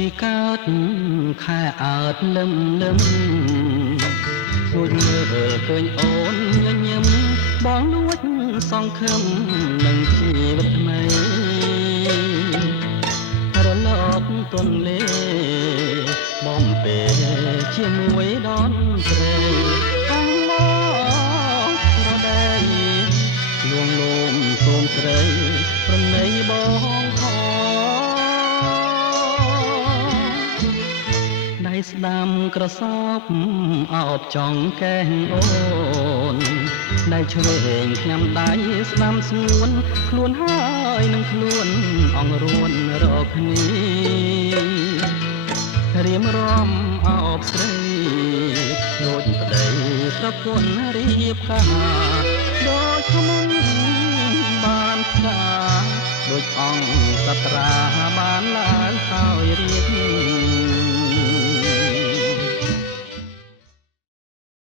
ពីកើតខែអើតលឹមលឹមួចមើលឃើញអូនញញឹមបងលួចសង្ឃឹមនឹងជីវិតថ្មីរលកទន្លេបំពេជាមួយដនព្រៃអង្គមករដែងលួងលោមសូមស្រីប្រណីបងខដៃស្ដាំក្រសោបអោបចង់កែងអូនដៃឆ្វេងខ្ញុំដៃស្ដាំស្ងួនខ្លួនហើយនឹងខ្លួនអង្រួនរកគ្នារៀមរំអោបស្រីដូចប្តីប្រពន្ធរៀបការដូចខ្ញុំបានផ្កាដូចអង្គសត្រាបានឡើងហើយរៀប